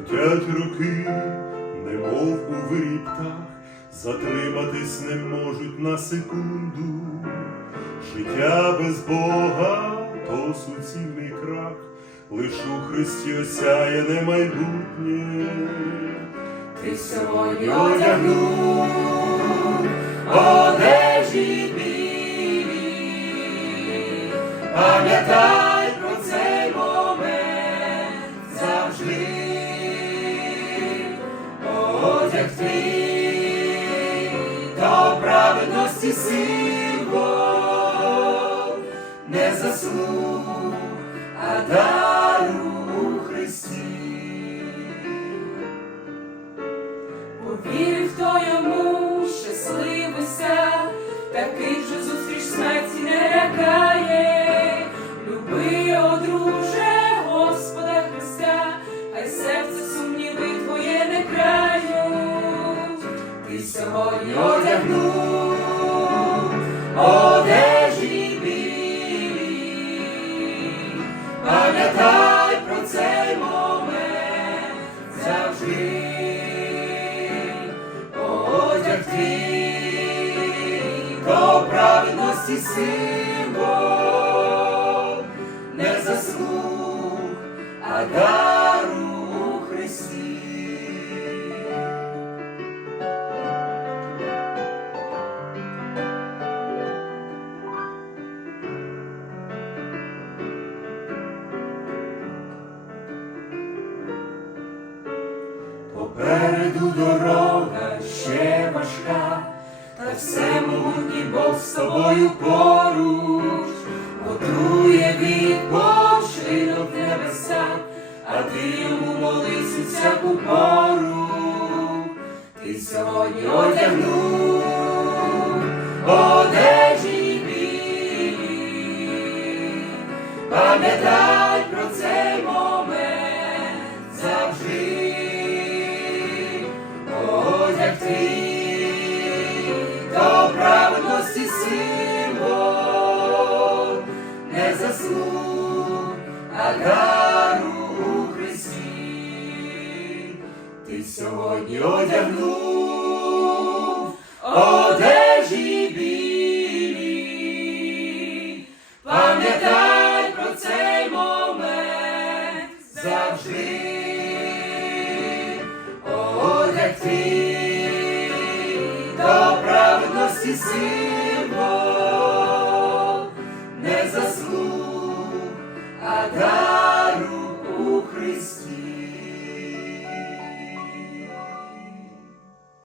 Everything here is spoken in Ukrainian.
Летять роки, немов у вирібках, затриматись не можуть на секунду. Життя без Бога то суцільний крах, лиш у Христі осяяне майбутнє. Ти сьогодні одягнув одежі білі, пам'ятай Одяг та праведності символ, не заслуг, а дару у Христі. Повірив, хто йому щасливися, таких же зустріч одежі білі, пам'ятай про цей момент. Завжди. Одяг твій до праведності символ, не заслуг, а дару Попереду дорога ще важка, та все могутній Бог з тобою поруч, готує відпочинок небеса, а ти йому молись у всяку пору. Ти сьогодні одягнув не заслуг, а дару у Христі. Ти сьогодні одягнув одежі білі, пам'ятай про цей момент завжди. Одяг твій до праведності сил.